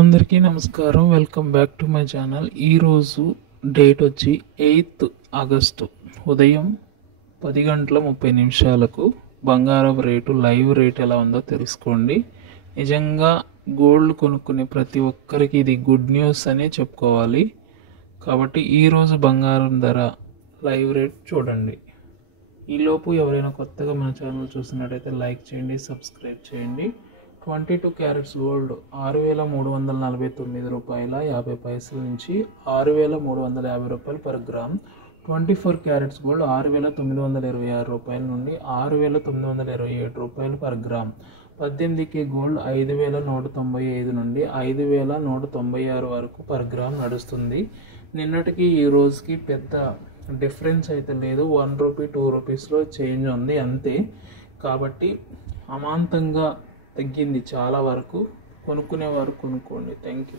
అందరికీ నమస్కారం. Welcome back to my channel. ఈరోజు డేట్ వచ్చి 8 ఆగస్టు ఉదయం 10:30 బంగారం రేటు లైవ్ రేట్ ఎలా ఉందో తెలుసుకోండి. నిజంగా గోల్డ్ కొనుక్కునే ప్రతి ఒక్కరికి ఇది గుడ్ న్యూస్ అనే చెప్పుకోవాలి. కాబట్టి ఈరోజు బంగారం ధర లైవ్ రేట్ చూడండి. ఈలోపు ఎవరైనా కొత్తగా మన ఛానల్ చూసినట్టయితే లైక్ చేయండి, సబ్స్క్రైబ్ చేయండి. 22 క్యారెట్స్ గోల్డ్ 6,349 రూపాయల 50 పైసల నుంచి 6,350 రూపాయలు పర్ గ్రామ్. 24 క్యారెట్స్ గోల్డ్ 6,926 రూపాయల నుండి 6,927 రూపాయలు పర్ గ్రామ్. 18K గోల్డ్ 5,195 నుండి 5,196 వరకు పర్ గ్రామ్ నడుస్తుంది. నిన్నటికి ఈ రోజుకి పెద్ద డిఫరెన్స్ అయితే లేదు. 1 రూపీ 2 రూపీస్లో చేంజ్ ఉంది అంతే. కాబట్టి అమాంతంగా తగ్గింది చాలా వరకు. కొనుక్కునేవారు కొనుక్కోండి. Thank you.